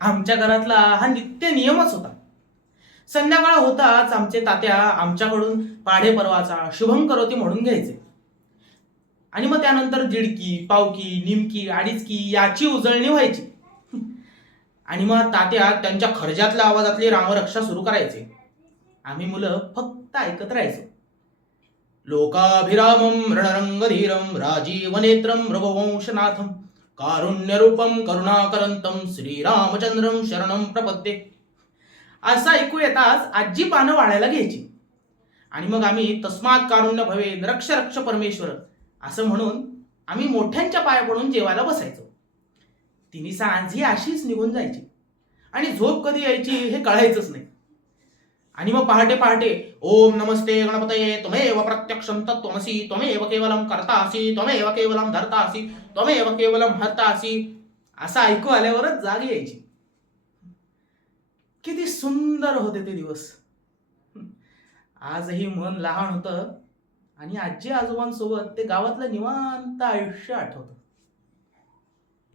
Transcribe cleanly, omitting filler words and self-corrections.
आमच्या घरातला हा नित्य नियमच होता. संध्याकाळ होताच आमचे तात्या आमच्याकडून पाढे परवाचा शुभम करोती म्हणून घ्यायचे. आणि मग त्यानंतर दीडकी, पावकी, निमकी, अडीचकी याची उजळणी व्हायची. आणि मग तात्या त्यांच्या खर्जातल्या आवाजातली रामरक्षा सुरू करायचे. आम्ही मुलं फक्त ऐकत राहायचो. लोकाभिरामम रणरंगधीरम राजीवनेत्रम रघुवंशनाथम कारुण्यरूपम करुणाकरंतम श्रीरामचंद्रम शरणम प्रपद्ये. असं ऐकू येताच आजी पानं वाढायला घ्यायची. आणि मग आम्ही तस्मात कारुण्य भवेन रक्ष रक्ष परमेश्वर असं म्हणून आम्ही मोठ्यांच्या पाया पडून जेवायला बसायचो. तिन्ही सांज ही अशीच निघून जायची आणि झोप कधी यायची हे कळायचंच नाही. आणि मग पहाटे पहाटे ओम नमस्ते गणपतये त्वमेव प्रत्यक्षं तत्त्वमसि त्वमेव केवलं कर्तासि त्वमेव केवलं धर्तासि त्वमेव केवलं हर्तासि असं ऐकू आल्यावरच जाग यायची. किती सुंदर होते ते दिवस. आजही मन लहान होतं आणि आजी आजोबांसोबत ते गावातलं निवांत आयुष्य आठवतं.